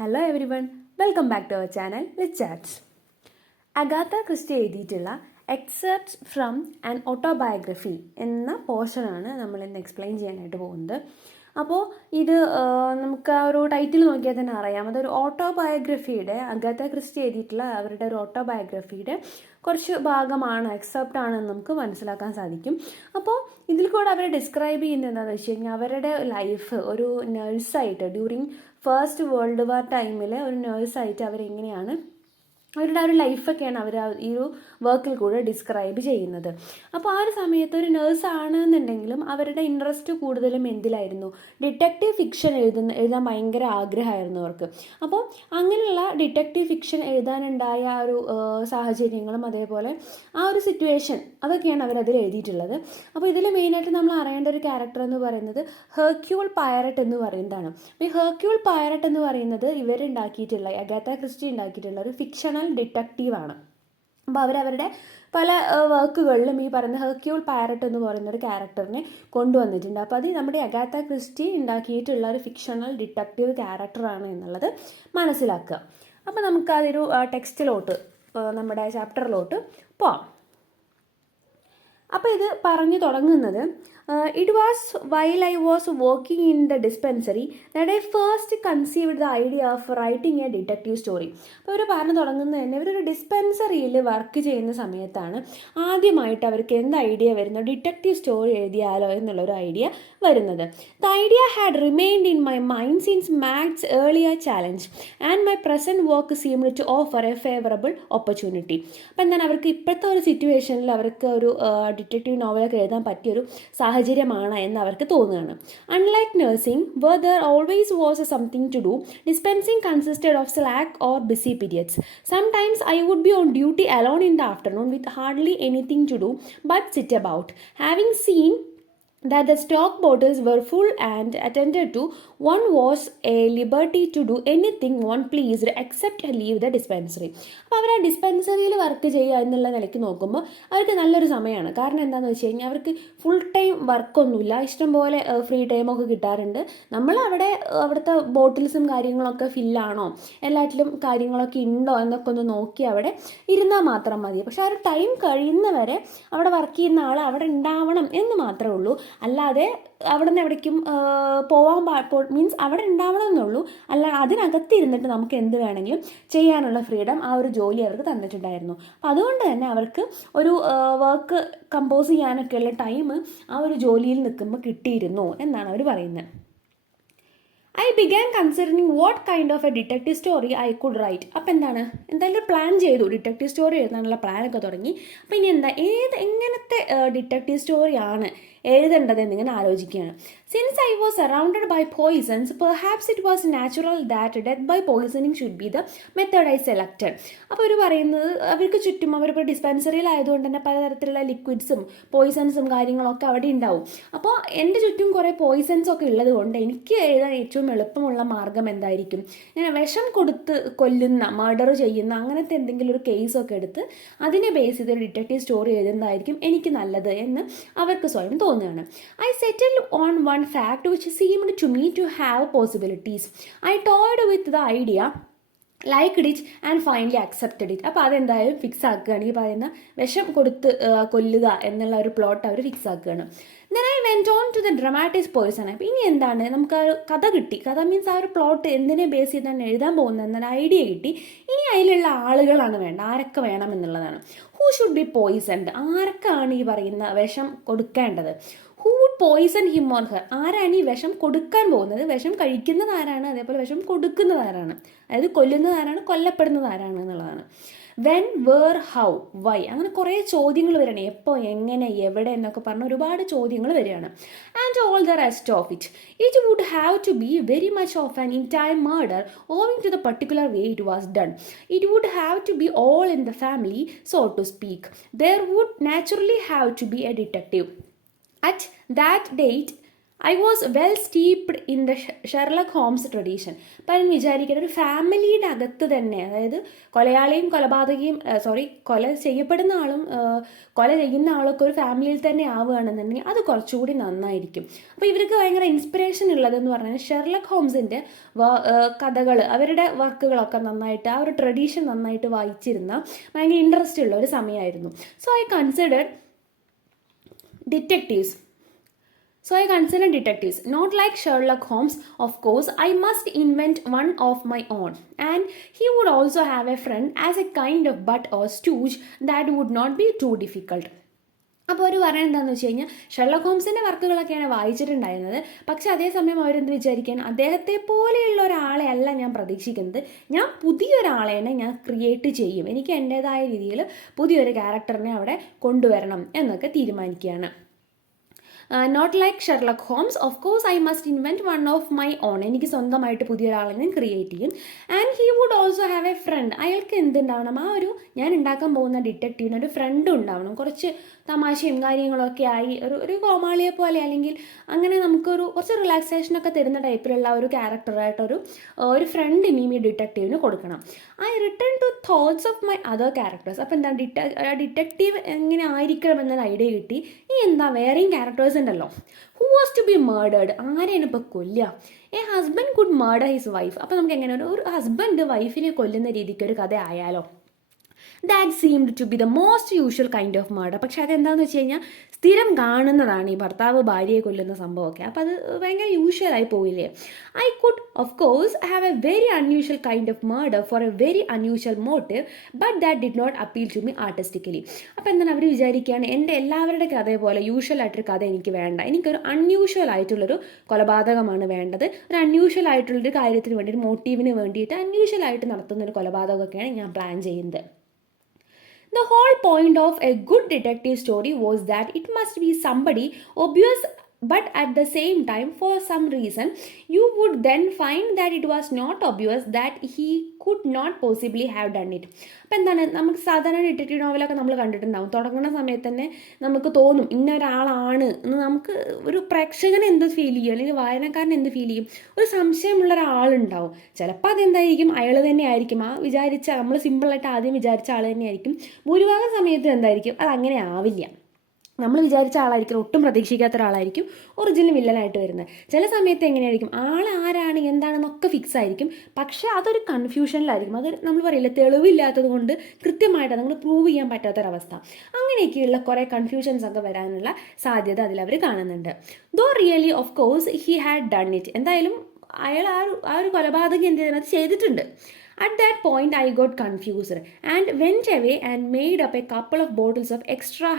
Hello everyone, welcome back to our channel Richards. Agatha Christie എഴുതിയിട്ടുള്ള excerpts from an autobiography എന്ന പോർഷനാണ് നമ്മൾ ഇന്ന് എക്സ്പ്ലെയിൻ ചെയ്യാനായിട്ട് പോകുന്നത്. അപ്പോൾ ഇത് നമുക്ക് ആ ഒരു ടൈറ്റിൽ നോക്കിയാൽ തന്നെ അറിയാം, അതൊരു ഓട്ടോബയോഗ്രഫിയുടെ, അഗാത്ത ക്രിസ്റ്റി എഴുതിയിട്ടുള്ള അവരുടെ ഒരു ഓട്ടോബയോഗ്രഫിയുടെ കുറച്ച് ഭാഗമാണ്, എക്സെപ്റ്റ് ആണെന്ന് നമുക്ക് മനസ്സിലാക്കാൻ സാധിക്കും. അപ്പോൾ ഇതിൽ കൂടെ അവർ ഡിസ്ക്രൈബ് ചെയ്യുന്നത് എന്താണെന്ന് വെച്ച് കഴിഞ്ഞാൽ അവരുടെ ലൈഫ് ഒരു നേഴ്സായിട്ട് ഡ്യൂറിങ് ഫസ്റ്റ് വേൾഡ് വാർ ടൈമിൽ ഒരു നേഴ്സായിട്ട് അവരെങ്ങനെയാണ് അവരുടെ ആ ഒരു ലൈഫൊക്കെയാണ് അവർ ഈ ഒരു വർക്കിൽ കൂടെ ഡിസ്ക്രൈബ് ചെയ്യുന്നത്. അപ്പോൾ ആ ഒരു സമയത്ത് ഒരു നേഴ്സ് ആണെന്നുണ്ടെങ്കിലും അവരുടെ ഇൻട്രസ്റ്റ് കൂടുതലും എന്തിലായിരുന്നു, ഡിറ്റക്റ്റീവ് ഫിക്ഷൻ എഴുതാൻ ഭയങ്കര ആഗ്രഹമായിരുന്നു അവർക്ക്. അപ്പോൾ അങ്ങനെയുള്ള ഡിറ്റക്റ്റീവ് ഫിക്ഷൻ എഴുതാനുണ്ടായ ആ ഒരു സാഹചര്യങ്ങളും അതേപോലെ ആ ഒരു സിറ്റുവേഷൻ അതൊക്കെയാണ് അവരതിൽ എഴുതിയിട്ടുള്ളത്. അപ്പോൾ ഇതിൽ മെയിനായിട്ട് നമ്മൾ അറിയേണ്ട ഒരു ക്യാരക്ടർ എന്ന് പറയുന്നത് ഹെർക്യൂൾ പൈററ്റ് എന്ന് പറയുന്നതാണ്. അപ്പോൾ ഈ ഹെർക്യൂൾ പൈററ്റ് എന്ന് പറയുന്നത് ഇവരുണ്ടാക്കിയിട്ടുള്ള, അഗാത്ത ക്രിസ്റ്റി ഉണ്ടാക്കിയിട്ടുള്ള ഒരു ഫിക്ഷണൽ ഡിറ്റക്റ്റീവാണ്. അപ്പോൾ അവരവരുടെ പല വർക്കുകളിലും ഈ പറയുന്ന ഹെർക്യൂൾ പൈററ്റ് എന്ന് പറയുന്ന ഒരു ക്യാരക്ടറിനെ കൊണ്ടുവന്നിട്ടുണ്ട്. അപ്പോൾ അത് നമ്മുടെ അഗാത്ത ക്രിസ്റ്റി ഉണ്ടാക്കിയിട്ടുള്ള ഒരു ഫിക്ഷണൽ ഡിറ്റക്റ്റീവ് ക്യാരക്ടറാണ് എന്നുള്ളത് മനസ്സിലാക്കുക. അപ്പോൾ നമുക്കതൊരു ടെക്സ്റ്റിലോട്ട്, നമ്മുടെ ചാപ്റ്ററിലോട്ട് പോവാം. അപ്പോൾ ഇത് പറഞ്ഞു തുടങ്ങുന്നത്, it was while I was working in the dispensary that I first conceived the idea of writing A detective story. അപ്പോൾ ഇവർ പറഞ്ഞു തുടങ്ങുന്നത് തന്നെ ഇവരൊരു ഡിസ്പെൻസറിയിൽ വർക്ക് ചെയ്യുന്ന സമയത്താണ് ആദ്യമായിട്ട് അവർക്ക് എന്ത് ഐഡിയ വരുന്നത്, ഡിറ്റക്റ്റീവ് സ്റ്റോറി എഴുതിയാലോ എന്നുള്ളൊരു ഐഡിയ വരുന്നത്. The idea had remained in my mind since maths earlier challenge and my present work seemed to offer a favourable opportunity. അപ്പോൾ എന്താണ് അവർക്ക് ഇപ്പോഴത്തെ ഒരു സിറ്റുവേഷനിൽ അവർക്ക് ഒരു ഡിറ്റക്റ്റീവ് നോവലൊക്കെ എഴുതാൻ പറ്റിയൊരു സാഹചര്യമാണ് എന്ന് അവർക്ക് തോന്നുകയാണ്. Unlike nursing where there always was something to do, dispensing consisted of slack or busy periods. Sometimes I would be on duty alone in the afternoon with hardly anything to do but sit about. Having seen that the stock bottles were full and attended to, one was a liberty to do anything one pleased except leave the dispensary. അപ്പോൾ അവർ ആ ഡിസ്പെൻസറിയിൽ work ചെയ്യുക എന്നുള്ള നിലയ്ക്ക് നോക്കുമ്പോൾ അവർക്ക് നല്ലൊരു സമയമാണ്. കാരണം എന്താണെന്ന് വെച്ച് കഴിഞ്ഞാൽ അവർക്ക് ഫുൾ ടൈം വർക്കൊന്നുമില്ല, ഇഷ്ടംപോലെ ഫ്രീ ടൈമൊക്കെ കിട്ടാറുണ്ട്. നമ്മൾ അവിടുത്തെ ബോട്ടിൽസും കാര്യങ്ങളൊക്കെ ഫില്ലാണോ, എല്ലാറ്റിലും കാര്യങ്ങളൊക്കെ ഉണ്ടോ എന്നൊക്കെ ഒന്ന് നോക്കി അവിടെ ഇരുന്നാൽ മാത്രം മതി. പക്ഷെ ആ ഒരു ടൈം കഴിയുന്നവരെ അവിടെ വർക്ക് ചെയ്യുന്ന ആൾ അവിടെ ഉണ്ടാവണം എന്ന് മാത്രമേ ഉള്ളൂ. അല്ലാതെ അവിടെ നിന്ന് എവിടേക്കും മീൻസ് അവിടെ ഉണ്ടാവണം എന്നുള്ളൂ. അല്ല, അതിനകത്തിരുന്നിട്ട് നമുക്ക് എന്ത് വേണമെങ്കിലും ചെയ്യാനുള്ള ഫ്രീഡം ആ ഒരു ജോലി അവർക്ക് തന്നിട്ടുണ്ടായിരുന്നു. അപ്പം അതുകൊണ്ട് തന്നെ അവർക്ക് ഒരു വർക്ക് കമ്പോസ് ചെയ്യാനൊക്കെയുള്ള ടൈം ആ ഒരു ജോലിയിൽ നിൽക്കുമ്പോൾ കിട്ടിയിരുന്നു എന്നാണ് അവർ പറയുന്നത്. I began considering what kind of a detective story I could write. അപ്പോൾ എന്തായാലും പ്ലാൻ ചെയ്തു, ഡിറ്റക്റ്റീവ് സ്റ്റോറി എഴുതാനുള്ള പ്ലാനൊക്കെ തുടങ്ങി. അപ്പോൾ ഇനി എങ്ങനത്തെ ഡിറ്റക്റ്റീവ് സ്റ്റോറിയാണ് എഴുതേണ്ടത് എന്നിങ്ങനെ ആലോചിക്കുകയാണ്. Since I was surrounded by poisons perhaps it was natural that death by poisoning should be the method I selected. അപ്പോൾ അവർ പറയുന്നത് അവർക്ക് ചുറ്റും അവരിപ്പോൾ ഡിസ്പെൻസറിയിലായതുകൊണ്ട് തന്നെ പലതരത്തിലുള്ള ലിക്വിഡ്സും പോയിസൺസും കാര്യങ്ങളൊക്കെ അവിടെ ഉണ്ടാവും. അപ്പോൾ എൻ്റെ ചുറ്റും കുറേ പോയിസൺസൊക്കെ ഉള്ളത് കൊണ്ട് എനിക്ക് എഴുതാൻ ഏറ്റവും എളുപ്പമുള്ള മാർഗം എന്തായിരിക്കും, ഇങ്ങനെ വിഷം കൊടുത്ത് കൊല്ലുന്ന, മർഡർ ചെയ്യുന്ന അങ്ങനത്തെ എന്തെങ്കിലും ഒരു കേസൊക്കെ എടുത്ത് അതിനെ ബേസ് ചെയ്ത് ഒരു ഡിറ്റക്റ്റീവ് സ്റ്റോറി എഴുതുന്നതായിരിക്കും എനിക്ക് നല്ലത് എന്ന് അവർക്ക് സ്വയം തോന്നുകയാണ്. I settle on one fact which seemed to me to have possibilities. I toyed with the idea, liked it and finally accepted it. അപ്പോൾ അതെന്തായാലും ഫിക്സ് ആക്കുകയാണ്. ഈ പറയുന്ന വിഷം കൊടുത്ത് കൊല്ലുക എന്നുള്ള ഒരു പ്ലോട്ട് അവർ ഫിക്സ് ആക്കുകയാണ്. Then I went on to the dramatic portion. അപ്പോൾ ഇനി എന്താണ്, നമുക്ക് ആ കഥ കിട്ടി. കഥ മീൻസ് ആ ഒരു പ്ലോട്ട് എന്തിനെ ബേസ് ചെയ്താണ് എഴുതാൻ പോകുന്നത് എന്നൊരു ഐഡിയ കിട്ടി. ഇനി അതിലുള്ള ആളുകളാണ് വേണ്ട, ആരൊക്കെ വേണം എന്നുള്ളതാണ്. ഹൂ ഷുഡ് ബി പോയിസൺഡ്, ആർക്കാണ് ഈ പറയുന്ന വിഷം കൊടുക്കേണ്ടത്. Who would poison him or her, ആരാണ് ഈ വിഷം കൊടുക്കാൻ പോകുന്നത്, വിഷം കഴിക്കുന്നത് ആരാണ്, അതേപോലെ വിഷം കൊടുക്കുന്നത് ആരാണ്, അതായത് കൊല്ലുന്നത് ആരാണ്, കൊല്ലപ്പെടുന്നത് ആരാണ് എന്നുള്ളതാണ്. വെൻ, വേർ, ഹൗ, വൈ, അങ്ങനെ കുറേ ചോദ്യങ്ങൾ വരികയാണ്. എപ്പോൾ, എങ്ങനെ, എവിടെ എന്നൊക്കെ പറഞ്ഞ് ഒരുപാട് ചോദ്യങ്ങൾ വരികയാണ്. And all the rest of it would have to be very much of an entire murder owing to the particular way it was done. It would have to be all in the family, so to speak. There would naturally have to be a detective. At that date, I was well steeped in the Sherlock Holmes tradition. അപ്പം അതിന് വിചാരിക്കുന്നത് ഒരു ഫാമിലിയുടെ അകത്ത് തന്നെ, അതായത് കൊലയാളിയും കൊലപാതകയും കൊല ചെയ്യപ്പെടുന്ന ആളും കൊല ചെയ്യുന്ന ആളൊക്കെ ഒരു ഫാമിലിയിൽ തന്നെ ആവുകയാണെന്നുണ്ടെങ്കിൽ അത് കുറച്ചുകൂടി നന്നായിരിക്കും. അപ്പോൾ ഇവർക്ക് ഭയങ്കര ഇൻസ്പിറേഷൻ ഉള്ളതെന്ന് പറഞ്ഞാൽ ഷെർലക് ഹോംസിൻ്റെ കഥകൾ, അവരുടെ വർക്കുകളൊക്കെ നന്നായിട്ട്, ആ ഒരു ട്രഡീഷൻ നന്നായിട്ട് വായിച്ചിരുന്ന ഭയങ്കര ഇൻട്രസ്റ്റ് ഉള്ള ഒരു സമയമായിരുന്നു. So I considered detectives. So I consider detectives. Not like Sherlock Holmes, of course, I must invent one of my own. And he would also have a friend as a kind of butt or stooge that would not be too difficult. അപ്പോൾ അവർ പറയുന്നത് എന്താണെന്ന് വെച്ച് കഴിഞ്ഞാൽ Sherlock ഹോംസിൻ്റെ വർക്കുകളൊക്കെയാണ് വായിച്ചിട്ടുണ്ടായിരുന്നത്. പക്ഷെ അതേസമയം അവരെന്ത് വിചാരിക്കാൻ, അദ്ദേഹത്തെ പോലെയുള്ള ഒരാളെ അല്ല ഞാൻ പ്രതീക്ഷിക്കുന്നത്, ഞാൻ പുതിയൊരാളെയാണ് ഞാൻ ക്രിയേറ്റ് ചെയ്യും, എനിക്ക് എൻ്റേതായ രീതിയിൽ പുതിയൊരു ക്യാരക്ടറിനെ അവിടെ കൊണ്ടുവരണം എന്നൊക്കെ തീരുമാനിക്കുകയാണ്. Not like Sherlock Holmes, of course I must invent one of my own, എനിക്ക് സ്വന്തമായിട്ട് പുതിയൊരാളെ ഞാൻ ക്രിയേറ്റ് ചെയ്യും. And he would also have a friend, അയാൾക്ക് എന്തുണ്ടാവണം, ആ ഒരു ഞാൻ ഉണ്ടാക്കാൻ പോകുന്ന ഡിറ്റക്റ്റീവിന് ഒരു ഫ്രണ്ട് ഉണ്ടാവണം, കുറച്ച് തമാശയും കാര്യങ്ങളൊക്കെ ആയി ഒരു കോമാളിയെ പോലെ, അല്ലെങ്കിൽ അങ്ങനെ നമുക്കൊരു കുറച്ച് റിലാക്സേഷനൊക്കെ തരുന്ന ടൈപ്പിലുള്ള ഒരു ക്യാരക്ടറായിട്ടൊരു ഫ്രണ്ടിനെയും ഈ ഡിറ്റക്റ്റീവിന് കൊടുക്കണം. I return to thoughts of my other characters. അപ്പോൾ എന്താ ഡിറ്റക്റ്റീവ് എങ്ങനെ ആയിരിക്കണം എന്നൊരു ഐഡിയ കിട്ടി. ഈ എന്താ വേറെയും ക്യാരക്ടേഴ്സ് ഉണ്ടല്ലോ. Who was to be murdered, ആരെയാണ് ഇപ്പോൾ കൊല്ലുക? A husband could murder his wife. അപ്പോൾ നമുക്ക് എങ്ങനെ ഒരു ഹസ്ബൻഡ് വൈഫിനെ കൊല്ലുന്ന രീതിക്ക് ഒരു കഥ ആയാലോ? That seemed to be the most usual kind of murder. പക്ഷെ അതെന്താണെന്ന് വെച്ച് കഴിഞ്ഞാൽ സ്ഥിരം കാണുന്നതാണ് ഈ ഭർത്താവ് ഭാര്യയെ കൊല്ലുന്ന സംഭവമൊക്കെ. അപ്പോൾ അത് ഭയങ്കര യൂഷ്വലായി പോയില്ലേ. I could of course have a very unusual kind of murder for a very unusual motive, but that did not appeal to me artistically. അപ്പോൾ എന്താണ് അവർ വിചാരിക്കുകയാണ്, എൻ്റെ എല്ലാവരുടെ കഥയെ പോലെ യൂഷ്വൽ ആയിട്ടൊരു കഥ എനിക്ക് വേണ്ട, എനിക്കൊരു അൺയൂഷ്വൽ ആയിട്ടുള്ളൊരു കൊലപാതകമാണ് വേണ്ടത്. ഒരു അൺയൂഷ്വൽ ആയിട്ടുള്ളൊരു കാര്യത്തിന് വേണ്ടി, ഒരു മോട്ടീവിന് വേണ്ടിയിട്ട് അൺയൂഷ്വൽ ആയിട്ട് നടത്തുന്ന ഒരു കൊലപാതകമൊക്കെയാണ് ഞാൻ പ്ലാൻ ചെയ്യുന്നത്. The whole point of a good detective story was that it must be somebody obvious, but at the same time, for some reason, you would then find that it was not obvious that he could not possibly have done it. അപ്പോൾ എന്താണ്, നമുക്ക് സാധാരണ detective നോവലൊക്കെ നമ്മൾ കണ്ടിട്ടുണ്ടാവും, തുടങ്ങുന്ന സമയത്ത് തന്നെ നമുക്ക് തോന്നും ഇന്ന ഒരാളാണ് എന്ന്. നമുക്ക് ഒരു പ്രേക്ഷകന് എന്ത് ഫീൽ ചെയ്യും, അല്ലെങ്കിൽ വായനക്കാരന് എന്ത് ഫീൽ ചെയ്യും, ഒരു സംശയമുള്ള ഒരാളുണ്ടാവും. ചിലപ്പോൾ അതെന്തായിരിക്കും, അയാൾ തന്നെ ആയിരിക്കും, ആ വിചാരിച്ച നമ്മൾ സിമ്പിളായിട്ട് ആദ്യം വിചാരിച്ച ആൾ തന്നെയായിരിക്കും. ഭൂരിഭാഗം സമയത്ത് എന്തായിരിക്കും, അത് അങ്ങനെ ആവില്ല. നമ്മൾ വിചാരിച്ച ആളായിരിക്കും, ഒട്ടും പ്രതീക്ഷിക്കാത്ത ഒരാളായിരിക്കും ഒറിജിനൽ വില്ലനായിട്ട് വരുന്നത്. ചില സമയത്ത് എങ്ങനെയായിരിക്കും, ആൾ ആരാണ് എന്താണെന്നൊക്കെ ഫിക്സ് ആയിരിക്കും, പക്ഷേ അതൊരു കൺഫ്യൂഷനിലായിരിക്കും. അത് നമ്മൾ പറയില്ല, തെളിവില്ലാത്തത് കൊണ്ട് കൃത്യമായിട്ട് നമ്മൾ പ്രൂവ് ചെയ്യാൻ പറ്റാത്തൊരവസ്ഥ. അങ്ങനെയൊക്കെയുള്ള കുറേ കൺഫ്യൂഷൻസ് ഒക്കെ വരാനുള്ള സാധ്യത അതിലവർ കാണുന്നുണ്ട്. Though really of course he had done it. എന്തായാലും അയാൾ ആ ഒരു കൊലപാതകം എന്ത് ചെയ്തത് ചെയ്തിട്ടുണ്ട്. At that point, I got confused and went away and made up a couple of bottles of extra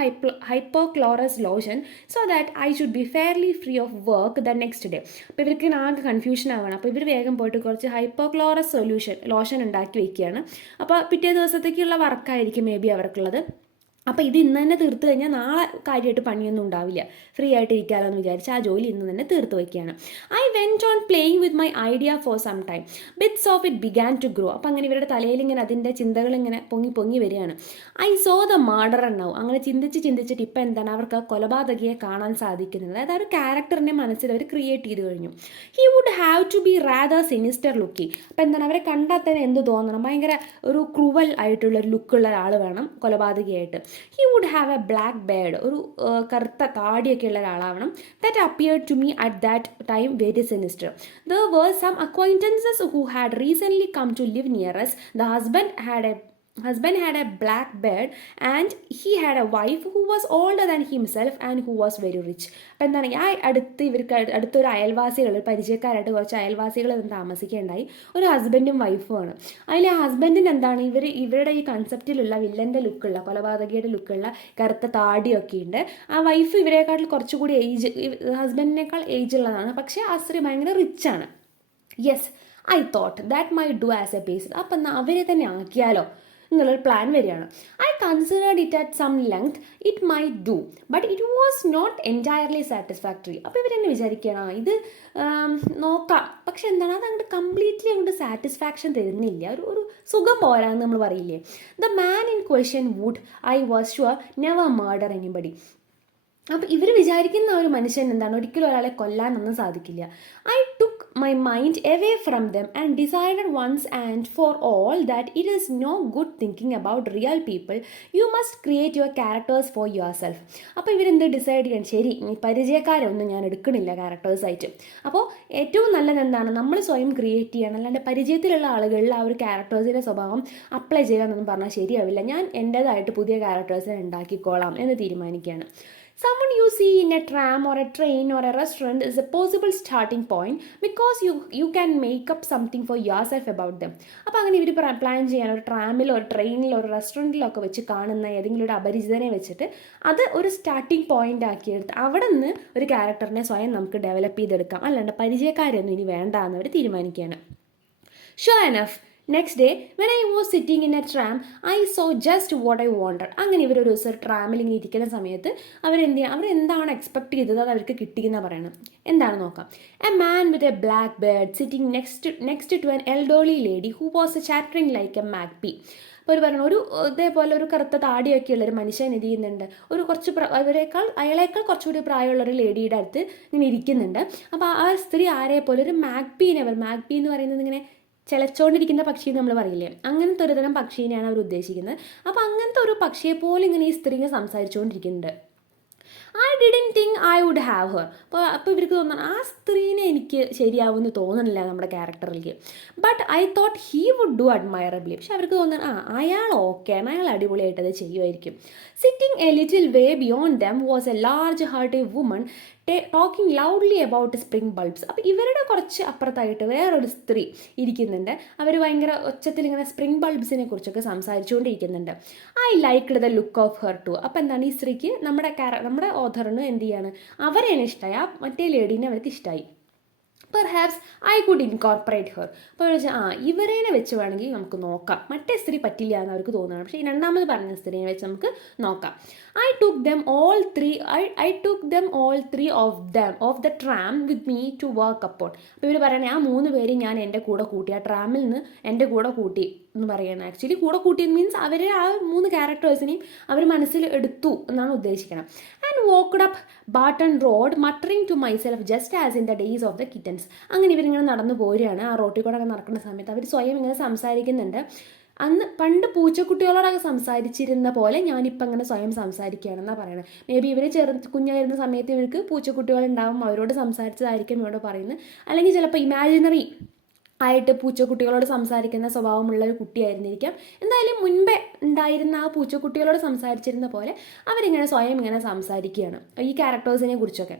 hypochlorous lotion so that I should be fairly free of work the next day. അപ്പോൾ ഇവർക്ക് ആകെ confusion ആവണം. അപ്പോൾ ഇവർ വേഗം പോയിട്ട് കുറച്ച് hypochlorous lotion ഉണ്ടാക്കി വയ്ക്കുകയാണ്. അപ്പോൾ പിറ്റേ ദിവസത്തേക്കുള്ള വർക്കായിരിക്കും മേ ബി അവർക്കുള്ളത്. അപ്പോൾ ഇത് ഇന്ന് തന്നെ തീർത്ത് കഴിഞ്ഞാൽ നാളെ കാര്യമായിട്ട് പണിയൊന്നും ഉണ്ടാവില്ല, ഫ്രീ ആയിട്ട് ഇരിക്കാമല്ലോ എന്ന് വിചാരിച്ച് ആ ജോലി ഇന്ന് തന്നെ തീർത്ത് വയ്ക്കുകയാണ്. I went on playing with my idea for some time. Bits of it began to grow. അപ്പോൾ അങ്ങനെ ഇവരുടെ തലയിൽ ഇങ്ങനെ അതിൻ്റെ ചിന്തകൾ ഇങ്ങനെ പൊങ്ങി വരികയാണ്. ഐ സോ ദ മർഡർ ഉണ്ടാവും. അങ്ങനെ ചിന്തിച്ചിട്ട് ഇപ്പം എന്താണ്, അവർക്ക് ആ കൊലപാതകയെ കാണാൻ സാധിക്കുന്നത്. അതായത് ആ ഒരു ക്യാരക്ടറിൻ്റെ മനസ്സിൽ അവർ ക്രിയേറ്റ് ചെയ്ത് കഴിഞ്ഞു. He would have to be rather sinister looking. അപ്പോൾ എന്താണ്, അവരെ കണ്ടാൽ തന്നെ എന്ത് തോന്നണം, ഭയങ്കര ഒരു ക്രൂവൽ ആയിട്ടുള്ളൊരു ലുക്കുള്ള ഒരാൾ വേണം കൊലപാതകയായിട്ട്. He would have a black beard, ഒരു കറുത്ത താടിയൊക്കെ ഉള്ള ഒരാളാവണം. That appeared to me at that time very sinister. There were some acquaintances who had recently come to live near us. The husband had a black beard and he had a wife who was older than himself and who was very rich. അപ്പോൾ എന്താണ്, ഇവർക്ക് അടുത്തൊരു അയൽവാസികൾ, പരിചയക്കാരായിട്ട് കുറച്ച് അയൽവാസികൾ താമസിക്കുകയുണ്ടായി. ഒരു ഹസ്ബൻഡും വൈഫുമാണ്. അതിൽ ആ ഹസ്ബൻഡിന് എന്താണ്, ഇവരുടെ ഈ കൺസെപ്റ്റിലുള്ള വില്ലൻ്റെ ലുക്കുള്ള, കൊലപാതകയുടെ ലുക്കുള്ള കറുത്ത താടിയൊക്കെ ഉണ്ട്. ആ വൈഫ് ഇവരെക്കാട്ടിൽ കുറച്ചുകൂടി ഹസ്ബൻഡിനേക്കാൾ ഏജ് ഉള്ളതാണ്, പക്ഷേ ആ സ്ത്രീ ഭയങ്കര റിച്ചാണ്. Yes, I thought that might do as a basis. അപ്പം എന്നാൽ അവരെ തന്നെ ആക്കിയാലോ എന്നുള്ളൊരു പ്ലാൻ വരികയാണ്. I considered it at some length, it might do, but it was not entirely satisfactory. അപ്പോൾ ഇവരെന്നെ വിചാരിക്കണം ഇത് നോക്കാം, പക്ഷെ എന്താണ്, അത് അങ്ങോട്ട് കംപ്ലീറ്റ്ലി അങ്ങോട്ട് സാറ്റിസ്ഫാക്ഷൻ തരുന്നില്ല, ഒരു സുഖം പോരാന്ന് നമ്മൾ പറയില്ലേ. The man in question would, I was sure, never murder anybody. അപ്പം ഇവർ വിചാരിക്കുന്ന ഒരു മനുഷ്യൻ എന്താണ്, ഒരിക്കലും ഒരാളെ കൊല്ലാനൊന്നും സാധിക്കില്ല. I took my mind away from them and decided once and for all that it is no good thinking about real people. You must create your characters for yourself. അപ്പോൾ ഇവരെന്ത് ഡിസൈഡ് ചെയ്യണം, ശരി ഈ പരിചയക്കാരൊന്നും ഞാൻ എടുക്കണില്ല ക്യാരക്ടേഴ്സായിട്ട്. അപ്പോൾ ഏറ്റവും നല്ലത് എന്താണ്, നമ്മൾ സ്വയം ക്രിയേറ്റ് ചെയ്യണം. അല്ലാണ്ട് പരിചയത്തിലുള്ള ആളുകളിൽ ആ ഒരു ക്യാരക്ടേഴ്സിൻ്റെ സ്വഭാവം അപ്ലൈ ചെയ്യാമെന്നൊന്നും പറഞ്ഞാൽ ശരിയാവില്ല. ഞാൻ എൻ്റേതായിട്ട് പുതിയ ക്യാരക്ടേഴ്സിനെ ഉണ്ടാക്കിക്കോളാം എന്ന് തീരുമാനിക്കുകയാണ്. Someone you see in a tram or a train or a restaurant is a possible starting point because you can make up something for yourself about them. അപ്പോൾ അങ്ങനെ ഇവർ പ്ലാൻ ചെയ്യാൻ ഒരു ട്രാമിലോ ഒരു ട്രെയിനിലോ ഒരു റെസ്റ്റോറൻറ്റിലോ ഒക്കെ വെച്ച് കാണുന്ന ഏതെങ്കിലും ഒരു അപരിചിതനെ വെച്ചിട്ട് അത് ഒരു സ്റ്റാർട്ടിംഗ് പോയിന്റ് ആക്കിയെടുത്ത് അവിടെ നിന്ന് ഒരു ക്യാരക്ടറിനെ സ്വയം നമുക്ക് ഡെവലപ്പ് ചെയ്തെടുക്കാം. അല്ലാണ്ട് പരിചയക്കാരൊന്നും ഇനി വേണ്ട എന്നവർ തീരുമാനിക്കുകയാണ്. Sure enough, next day when I was sitting in A tram I so just what I wanted. അങ്ങനെ ഇവരൊരു ദിവസം ട്രാമിൽ ഇങ്ങനെ ഇരിക്കുന്ന സമയത്ത് അവരെന്താണ് എക്സ്പെക്ട് ചെയ്തത് അത് അവർക്ക് കിട്ടിയെന്ന് പറയണം. എന്താണ് നോക്കാം. A man with a black beard sitting next to an elderly lady who was chattering like a magpie. അപ്പോൾ ഒരു പറഞ്ഞു, ഒരു ഇതേപോലെ ഒരു കറുത്ത താടിയൊക്കെയുള്ള ഒരു മനുഷ്യൻ ഇത് ചെയ്യുന്നുണ്ട്. ഒരു കുറച്ച് അയാളേക്കാൾ കുറച്ചുകൂടി പ്രായമുള്ള ഒരു ലേഡിയുടെ അടുത്ത് ഇങ്ങനെ ഇരിക്കുന്നുണ്ട്. അപ്പോൾ ആ സ്ത്രീ ആരെ പോലെ ഒരു മാഗ്പി എന്ന് പറയുന്നത് ഇങ്ങനെ ചിലച്ചോണ്ടിരിക്കുന്ന പക്ഷി നമ്മൾ പറയില്ലേ, അങ്ങനത്തെ ഒരു തരം പക്ഷീനെയാണ് അവർ ഉദ്ദേശിക്കുന്നത്. അപ്പോൾ അങ്ങനത്തെ ഒരു പക്ഷിയെ പോലെ ഇങ്ങനെ ഈ സ്ത്രീ സംസാരിച്ചുകൊണ്ടിരിക്കുന്നുണ്ട്. I didn't think I would have her. അപ്പോൾ ഇവർക്ക് തോന്നണം ആ സ്ത്രീനെ എനിക്ക് ശരിയാവുമെന്ന് തോന്നണില്ല നമ്മുടെ ക്യാരക്ടറിലേക്ക്. But I thought he would do admirably. പക്ഷെ അവർക്ക് തോന്നണം അയാൾ ഓക്കെയാണ്, അയാൾ അടിപൊളിയായിട്ട് അത് ചെയ്യുമായിരിക്കും. Sitting a little way beyond them was a large hearted woman talking loudly about spring bulbs. അപ്പോൾ ഇവരുടെ കുറച്ച് അപ്പുറത്തായിട്ട് വേറൊരു സ്ത്രീ ഇരിക്കുന്നുണ്ട്. അവർ ഭയങ്കര ഒച്ചത്തിൽ ഇങ്ങനെ സ്പ്രിംഗ് ബൾബ്സിനെ കുറിച്ചൊക്കെ സംസാരിച്ചുകൊണ്ടിരിക്കുന്നുണ്ട്. I liked the look of her too. അപ്പോൾ എന്താണ്, ഈ സ്ത്രീക്ക് നമ്മുടെ ഓഥറിന് എന്ത് ചെയ്യാണ്, അവരെയാണ് ഇഷ്ടമായി, ആ മറ്റേ ലേഡീനെ അവർക്ക് ഇഷ്ടമായി. Perhaps I could incorporate her. അപ്പോൾ ഇവരേനെ വെച്ച് വേണമെങ്കിൽ നമുക്ക് നോക്കാം, മറ്റേ സ്ത്രീ പറ്റില്ല എന്ന് അവർക്ക് തോന്നുകയാണ്. പക്ഷേ ഈ രണ്ടാമത് പറഞ്ഞ സ്ത്രീനെ വെച്ച് നമുക്ക് നോക്കാം. I took them all three of the tram with me to work upon. അപ്പോൾ ഇവർ പറയണേ ആ 3 പേരും ഞാൻ എൻ്റെ കൂടെ കൂട്ടി, ആ ട്രാമിൽ നിന്ന് എൻ്റെ കൂടെ കൂട്ടി എന്ന് പറയുന്നത്. ആക്ച്വലി കൂടെ കൂട്ടിയത് മീൻസ് അവരെ ആ 3 ക്യാരക്ടേഴ്സിനെയും അവർ മനസ്സിൽ എടുത്തു എന്നാണ് ഉദ്ദേശിക്കണം. And walked up Barton road muttering to myself just as in the days of the kittens. അങ്ങനെ ഇവരിങ്ങനെ നടന്നു പോരുകയാണ്. ആ റോട്ടിൽ കൂടെ നടക്കുന്ന സമയത്ത് അവർ സ്വയം ഇങ്ങനെ സംസാരിക്കുന്നുണ്ട്. പണ്ട് പൂച്ചക്കുട്ടികളോടൊക്കെ സംസാരിച്ചിരുന്ന പോലെ ഞാനിപ്പോൾ അങ്ങനെ സ്വയം സംസാരിക്കുകയാണെന്നാണ് പറയുന്നത്. മേ ബി ഇവർ കുഞ്ഞായിരുന്ന സമയത്ത് ഇവർക്ക് പൂച്ചക്കുട്ടികളുണ്ടാവും, അവരോട് സംസാരിച്ചതായിരിക്കും ഇവരോട് പറയുന്നത്. അല്ലെങ്കിൽ ചിലപ്പോൾ ഇമാജിനറി ആയിട്ട് പൂച്ചക്കുട്ടികളോട് സംസാരിക്കുന്ന സ്വഭാവമുള്ള ഒരു കുട്ടിയായിരുന്നിരിക്കാം. എന്തായാലും മുൻപേ ഉണ്ടായിരുന്ന ആ പൂച്ചക്കുട്ടികളോട് സംസാരിച്ചിരുന്ന പോലെ അവരിങ്ങനെ സ്വയം ഇങ്ങനെ സംസാരിക്കുകയാണ് ഈ ക്യാരക്ടേഴ്സിനെ കുറിച്ചൊക്കെ.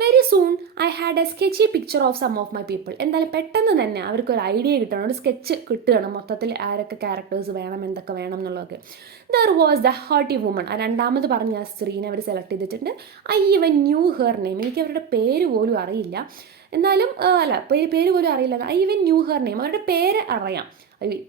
Very soon I had a sketchy picture of some of my people. എന്തായാലും പെട്ടെന്ന് തന്നെ അവർക്കൊരു ഐഡിയ കിട്ടണം, ഒരു സ്കെച്ച് കിട്ടുകയാണ് മൊത്തത്തിൽ ആരൊക്കെ ക്യാരക്ടേഴ്സ് വേണം, എന്തൊക്കെ വേണം എന്നുള്ളതൊക്കെ. There was the hearty woman. ആ രണ്ടാമത് പറഞ്ഞ ആ സ്ത്രീനെ അവർ സെലക്ട് ചെയ്തിട്ടുണ്ട്. I even new her name. എനിക്ക് അവരുടെ പേര് പോലും അറിയില്ല, എന്നാലും പേര് പോലും അറിയില്ല. I even new her name. അവരുടെ പേര് അറിയാം.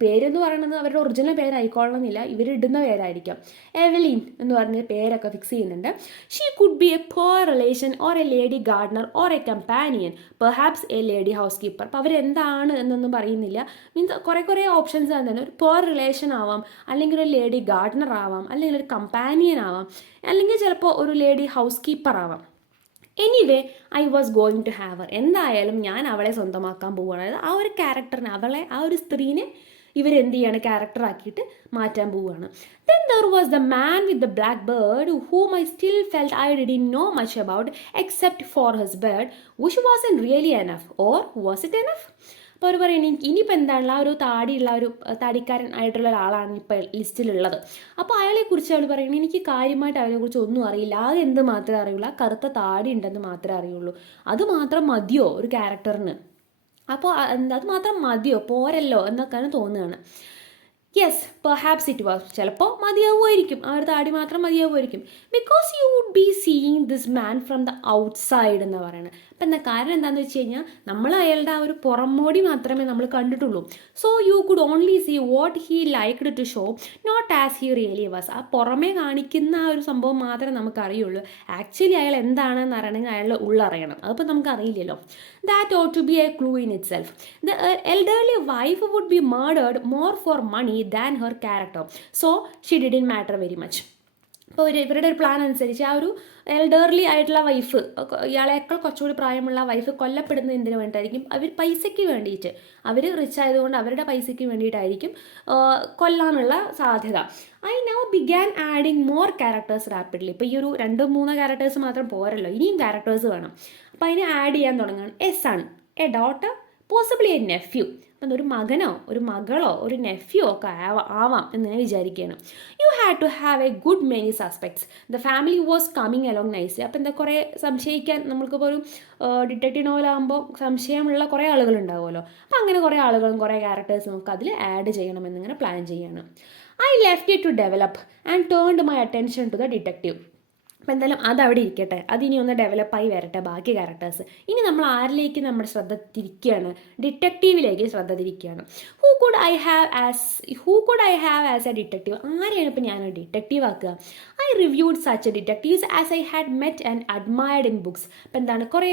പേരെന്ന് പറയുന്നത് അവരുടെ ഒറിജിനൽ പേരായിക്കൊള്ളണമെന്നില്ല, ഇവരിടുന്ന പേരായിരിക്കാം. എവലിൻ എന്ന് പറഞ്ഞ പേരൊക്കെ ഫിക്സ് ചെയ്യുന്നുണ്ട്. She could be a poor relation or a lady gardener or a companion, perhaps a lady housekeeper. അപ്പോൾ അവരെന്താണ് എന്നൊന്നും പറയുന്നില്ല. മീൻസ് കുറേ ഓപ്ഷൻസ് ആണ് തന്നെ. ഒരു പോർ റിലേഷൻ ആവാം, അല്ലെങ്കിൽ ഒരു ലേഡി ഗാർഡനർ ആവാം, അല്ലെങ്കിൽ ഒരു കമ്പാനിയൻ ആവാം, അല്ലെങ്കിൽ ചിലപ്പോൾ ഒരു ലേഡി ഹൗസ് കീപ്പർ ആവാം. Anyway I was going to have her. എന്തായാലും ഞാൻ അവളെ സ്വന്തമാക്കാൻ പോവുകയാണ്. അതായത് ആ ഒരു ക്യാരക്ടറിനെ, ആ ഒരു സ്ത്രീനെ ഇവരെന്ത് ചെയ്യാണ്, ക്യാരക്ടറാക്കിയിട്ട് മാറ്റാൻ പോവുകയാണ്. Then there was the man with the black bird whom I still felt I didn't know much about except for his bird, which wasn't really enough. Or was it enough? അപ്പോൾ അവർ പറയുന്നത് ഇനിയിപ്പോൾ എന്താണല്ലോ ആ ഒരു താടിക്കാരൻ ആയിട്ടുള്ള ഒരാളാണ് ഇപ്പോൾ ലിസ്റ്റിലുള്ളത്. അപ്പോൾ അയാളെക്കുറിച്ച് അവൾ പറയുന്നത് എനിക്ക് കാര്യമായിട്ട് അവനെക്കുറിച്ച് ഒന്നും അറിയില്ല, ആകെ എന്ത് മാത്രമേ അറിയുള്ളൂ, ആ കറുത്ത താടി ഉണ്ടെന്ന് മാത്രമേ അറിയുള്ളൂ. അത് മാത്രം മതിയോ ഒരു ക്യാരക്ടറിന്? അപ്പോൾ അത് മാത്രം മതിയോ, പോരല്ലോ എന്നൊക്കെയാണ് തോന്നുകയാണ്. Yes, perhaps it was. ചിലപ്പോൾ മതിയാവുമായിരിക്കും, ആ ഒരു താടി മാത്രം മതിയാവുമായിരിക്കും. Because you would be seeing this man from the outside എന്ന് പറയുന്നത്. അപ്പം എന്താ കാരണം എന്താണെന്ന് വെച്ച് കഴിഞ്ഞാൽ നമ്മൾ അയാളുടെ ആ ഒരു പുറമോടി മാത്രമേ നമ്മൾ കണ്ടിട്ടുള്ളൂ. So you could only see what he liked to show, not as he really was. ആ പുറമേ കാണിക്കുന്ന ആ ഒരു സംഭവം മാത്രമേ നമുക്ക് അറിയുള്ളൂ. ആക്ച്വലി അയാൾ എന്താണെന്ന് അറിയണമെങ്കിൽ അയാളുടെ ഉള്ളറിയണം. അതിപ്പോൾ നമുക്ക് അറിയില്ലല്ലോ. That ought to be a clue in itself. The elderly wife would be murdered more for money than her character, so she didn't matter very much. അപ്പോൾ ഇവരുടെ ഒരു പ്ലാൻ അനുസരിച്ച് ആ ഒരു എൽഡർലി ആയിട്ടുള്ള വൈഫ്, ഇയാളേക്കാൾ കുറച്ചുകൂടി പ്രായമുള്ള വൈഫ് കൊല്ലപ്പെടുന്നത് എന്തിനു വേണ്ടിയിട്ടായിരിക്കും? അവർ പൈസയ്ക്ക് വേണ്ടിയിട്ട്, അവർ റിച്ച് ആയതുകൊണ്ട് അവരുടെ പൈസയ്ക്ക് വേണ്ടിയിട്ടായിരിക്കും കൊല്ലാനുള്ള സാധ്യത. I now began adding more characters rapidly. ഇപ്പോൾ ഈ ഒരു 2-3 ക്യാരക്ടേഴ്സ് മാത്രം പോരല്ലോ, ഇനിയും ക്യാരക്ടേഴ്സ് വേണം. അപ്പോൾ അതിനെ ആഡ് ചെയ്യാൻ തുടങ്ങുകയാണ്. A son, A daughter, possibly A nephew. അപ്പം ഒരു മകനോ ഒരു മകളോ ഒരു നെഫ്യൂ ഒക്കെ ആവാം എന്ന് ഞാൻ വിചാരിക്കുകയാണ്. You had to have a good many suspects. The family was coming along nicely. അപ്പം എന്താ കുറേ സംശയിക്കാൻ, നമ്മൾക്കിപ്പോൾ ഒരു ഡിറ്റക്റ്റീവ് നോവലാകുമ്പോൾ സംശയമുള്ള കുറേ ആളുകളുണ്ടാവുമല്ലോ. അപ്പം അങ്ങനെ കുറേ ആളുകളും കുറേ ക്യാരക്ടേഴ്സും ഒക്കെ അതിൽ ആഡ് ചെയ്യണമെന്നിങ്ങനെ പ്ലാൻ ചെയ്യാണ്. I left it to develop and turned my attention to the detective. അപ്പം എന്തായാലും അതവിടെ ഇരിക്കട്ടെ, അതിനി ഒന്ന് ഡെവലപ്പായി വരട്ടെ ബാക്കി ക്യാരക്ടേഴ്സ്. ഇനി നമ്മൾ ആരിലേക്ക് നമ്മുടെ ശ്രദ്ധ തിരിക്കുകയാണ്? ഡിറ്റക്റ്റീവിലേക്ക് ശ്രദ്ധ തിരിക്കുകയാണ്. Who could I have as a detective? ആരെയാണ് ഇപ്പം ഞാൻ ഡിറ്റക്റ്റീവ് ആക്കുക? I reviewed such detectives as I had met and admired in books. അപ്പം എന്താണ്, കുറേ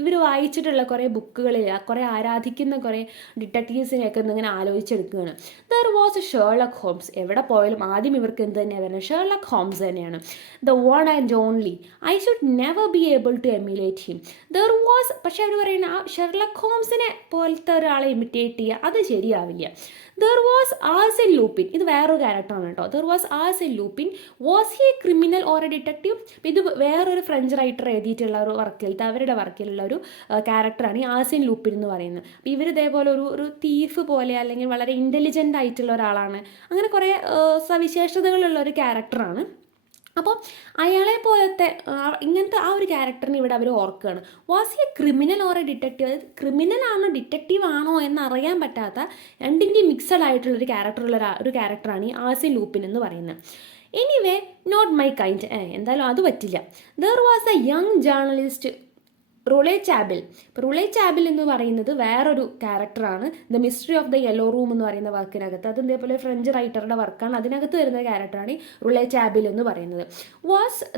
ഇവർ വായിച്ചിട്ടുള്ള കുറേ ബുക്കുകളിൽ കുറേ ആരാധിക്കുന്ന കുറേ ഡിറ്റക്റ്റീവ്സിനെയൊക്കെ ഇങ്ങനെ ആലോചിച്ചെടുക്കുകയാണ്. There was Sherlock Holmes. എവിടെ പോയാലും ആദ്യം ഇവർക്ക് എന്ത് തന്നെയാണ് വരുന്നത്? ഷെർലക് ഹോംസ് തന്നെയാണ്. The one and only. I should never be able to emulate him. There was, പക്ഷെ അവർ പറയുന്ന ആ ഷെർലക് ഹോംസിനെ പോലത്തെ ഒരാളെ ഇമിറ്റേറ്റ് ചെയ്യുക അത് ശരിയാവില്ല. There was Arsène Lupin. ഇത് വേറൊരു ക്യാരക്ടറാണ് കേട്ടോ. There was Arsène Lupin. Was he a criminal or a detective? ഇത് വേറൊരു ഫ്രഞ്ച് റൈറ്റർ എഴുതിയിട്ടുള്ള ഒരു വർക്കിലത്തെ അവരുടെ വർക്കിലുള്ള ഒരു ക്യാരക്ടറാണ് ഈ ആർസെൻ ലൂപ്പിൻ എന്ന് പറയുന്നത്. അപ്പോൾ ഇവർ ഇതേപോലെ ഒരു തീഫ് പോലെ അല്ലെങ്കിൽ വളരെ ഇൻ്റലിജൻ്റ് ആയിട്ടുള്ള ഒരാളാണ്. അങ്ങനെ കുറേ സവിശേഷതകളുള്ള ഒരു ക്യാരക്ടറാണ്. അപ്പോൾ അയാളെ പോലത്തെ ഇങ്ങനത്തെ ആ ഒരു ക്യാരക്ടറിന് ഇവിടെ അവർ ഓർക്കുകയാണ്. Was he A criminal or A detective? അതായത് ക്രിമിനൽ ആണോ ഡിറ്റക്റ്റീവ് ആണോ എന്നറിയാൻ പറ്റാത്ത രണ്ടിൻ്റെയും മിക്സഡ് ആയിട്ടുള്ളൊരു ഒരു ക്യാരക്ടറാണ് ഈ ആർസെൻ ലൂപ്പിൻ എന്ന് പറയുന്നത്. Anyway not my kind. എന്തായാലും അത് പറ്റില്ല. There was a young journalist Rouletabille. ഇപ്പോൾ റുളെ ചാബിൽ എന്ന് പറയുന്നത് വേറൊരു ക്യാരക്ടറാണ്. The mystery of the yellow room എന്ന് പറയുന്ന വർക്കിനകത്ത്, അത് ഇതേപോലെ ഫ്രഞ്ച് റൈറ്ററുടെ വർക്കാണ്, അതിനകത്ത് വരുന്ന ക്യാരക്ടറാണ് റുളെ ചാബിൽ എന്ന് പറയുന്നത്.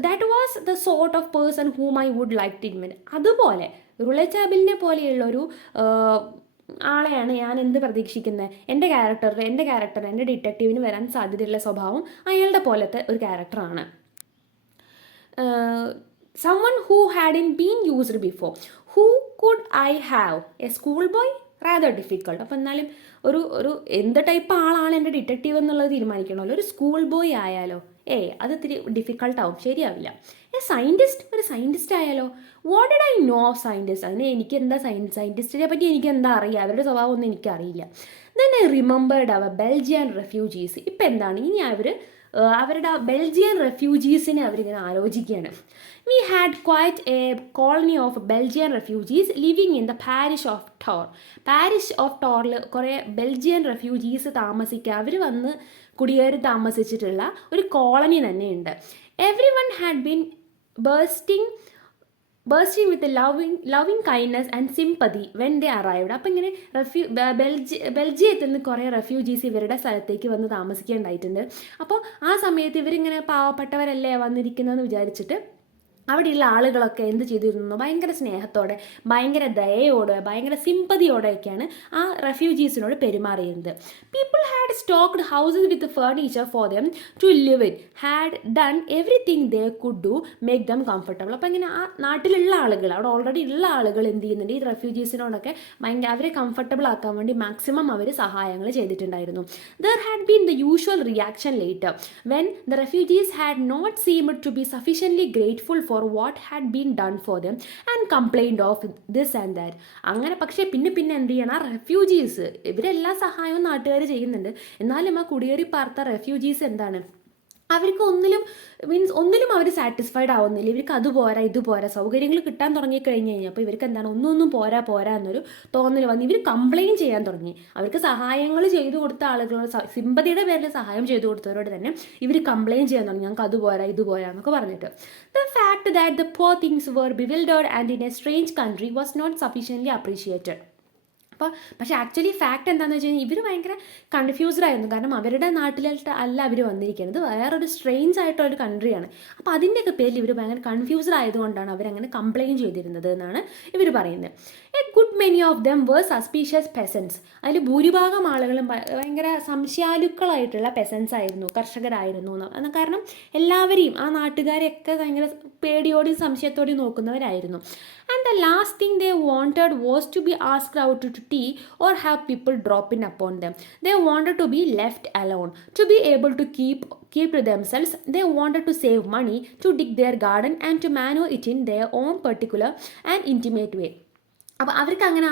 That was the sort of person whom I would like to invent. അതുപോലെ റുളെ ചാബിലിനെ പോലെയുള്ളൊരു ആളെയാണ് ഞാൻ എന്ത് പ്രതീക്ഷിക്കുന്നത്? എൻ്റെ ക്യാരക്ടർ എൻ്റെ ഡിറ്റക്റ്റീവിന് വരാൻ സാധ്യതയുള്ള സ്വഭാവം അയാളുടെ പോലത്തെ ഒരു ക്യാരക്ടറാണ്. Someone who hadn't been used before. Who could I have? A schoolboy? Rather difficult. അപ്പം എന്നാലും ഒരു എന്ത് ടൈപ്പ് ആളാണ് എൻ്റെ ഡിറ്റക്റ്റീവ് എന്നുള്ളത് തീരുമാനിക്കണമല്ലോ. ഒരു സ്കൂൾ ബോയ് ആയാലോ? അത് ഇത്തിരി ഡിഫിക്കൾട്ടാവും, ശരിയാവില്ല. ഒരു സയൻറ്റിസ്റ്റ് ആയാലോ? What did I know of scientist? അതിന് എനിക്ക് എന്താ സയൻറ്റിസ്റ്റിനെ പറ്റി എനിക്ക് എന്താ അറിയുക? അവരുടെ സ്വഭാവം ഒന്നും എനിക്കറിയില്ല. Then I remembered our Belgian refugees. ഇപ്പം എന്താണ് ഇനി അവരുടെ ബെൽജിയൻ റെഫ്യൂജീസിനെ അവരിങ്ങനെ ആലോചിക്കുകയാണ്. We had quite a colony of Belgian refugees living in the parish of ടോറിൽ കുറേ ബെൽജിയൻ റെഫ്യൂജീസ് താമസിക്കുക, അവർ വന്ന് കുടിയേറി താമസിച്ചിട്ടുള്ള ഒരു കോളനി തന്നെയുണ്ട്. Every one had been bursting with loving kindness and sympathy when they arrived. അപ്പം ഇങ്ങനെ ബെൽജിയത്തിൽ നിന്ന് കുറേ റെഫ്യൂജീസ് ഇവരുടെ സ്ഥലത്തേക്ക് വന്ന് താമസിക്കേണ്ടായിട്ടുണ്ട്. അപ്പോൾ ആ സമയത്ത് ഇവരിങ്ങനെ പാവപ്പെട്ടവരല്ലേ വന്നിരിക്കുന്നതെന്ന് വിചാരിച്ചിട്ട് അവിടെയുള്ള ആളുകളൊക്കെ എന്ത് ചെയ്തിരുന്നു? ഭയങ്കര സ്നേഹത്തോടെ, ഭയങ്കര ദയയോടെ, ഭയങ്കര സിമ്പതിയോടെയൊക്കെയാണ് ആ റെഫ്യൂജീസിനോട് പെരുമാറിയിരുന്നത്. People had stocked houses with furniture for them to live in, had done everything they could do make them comfortable. അപ്പോൾ ഇങ്ങനെ ആ നാട്ടിലുള്ള ആളുകൾ, അവിടെ ഓൾറെഡി ഉള്ള ആളുകൾ എന്ത് ചെയ്യുന്നുണ്ട്? ഈ റെഫ്യൂജീസിനോടൊക്കെ അവരെ കംഫർട്ടബിൾ ആക്കാൻ വേണ്ടി മാക്സിമം അവർ സഹായങ്ങൾ ചെയ്തിട്ടുണ്ടായിരുന്നു. There had been the usual reaction later when the refugees had not seemed to be sufficiently grateful for what had been done for them and complained of this and that. അങ്ങനെ പക്ഷേ പിന്നെ എന്ത് ചെയ്യണം? ആ refugees, ഇവരെല്ലാ സഹായവും നാട്ടുകാർ ചെയ്യുന്നുണ്ട്, എന്നാലും ആ കുടിയേറി പാർത്ത റെഫ്യൂജീസ് എന്താണ്, അവർക്ക് ഒന്നിലും അവർ സാറ്റിസ്ഫൈഡ് ആവുന്നില്ല. ഇവർക്ക് ഇത് പോരാ സൗകര്യങ്ങൾ കിട്ടാൻ തുടങ്ങിക്കഴിഞ്ഞ് കഴിഞ്ഞപ്പോൾ ഇവർക്ക് എന്താണ് ഒന്നും പോരാ എന്നൊരു തോന്നൽ വന്ന് ഇവർ കംപ്ലയിൻറ്റ് ചെയ്യാൻ തുടങ്ങി. അവർക്ക് സഹായങ്ങൾ ചെയ്തു കൊടുത്ത ആളുകളോട്, സിമ്പതിയുടെ പേരിൽ സഹായം ചെയ്തു കൊടുത്തവരോട് തന്നെ ഇവർ കംപ്ലയിൻറ്റ് ചെയ്യാൻ തുടങ്ങി, ഞങ്ങൾക്ക് ഇത് പോരാ എന്നൊക്കെ പറഞ്ഞിട്ട്. The fact that the poor things were bewildered and in a strange country was not sufficiently appreciated. പക്ഷേ ആക്ച്വലി ഫാക്ട് എന്താണെന്ന് വെച്ച് കഴിഞ്ഞാൽ ഇവർ ഭയങ്കര കൺഫ്യൂസ്ഡ് ആയിരുന്നു. കാരണം അവരുടെ നാട്ടിലായിട്ട് അല്ല അവർ വന്നിരിക്കുന്നത്, വേറൊരു സ്ട്രേഞ്ച് ആയിട്ടുള്ളൊരു കൺട്രിയാണ്. അപ്പോൾ അതിൻ്റെയൊക്കെ പേരിൽ ഇവർ ഭയങ്കര കൺഫ്യൂസ്ഡ് ആയതുകൊണ്ടാണ് അവരങ്ങനെ കംപ്ലയിൻറ്റ് ചെയ്തിരുന്നത് എന്നാണ് ഇവർ പറയുന്നത്. A good many of them were suspicious peasants. അതിൽ ഭൂരിഭാഗം ആളുകളും ഭയങ്കര സംശയാലുക്കളായിട്ടുള്ള പെസൻസ് ആയിരുന്നു, കർഷകരായിരുന്നു എന്ന്. കാരണം എല്ലാവരെയും ആ നാട്ടുകാരെയൊക്കെ ഭയങ്കര പേടിയോടെയും സംശയത്തോടെയും നോക്കുന്നവരായിരുന്നു. And the last thing they wanted was to be asked out to tea or have people drop in upon them. They wanted to be left alone, to be able to keep to themselves. They wanted to save money, to dig their garden and to manage it in their own particular and intimate way. അപ്പോൾ അവർക്ക് അങ്ങനെ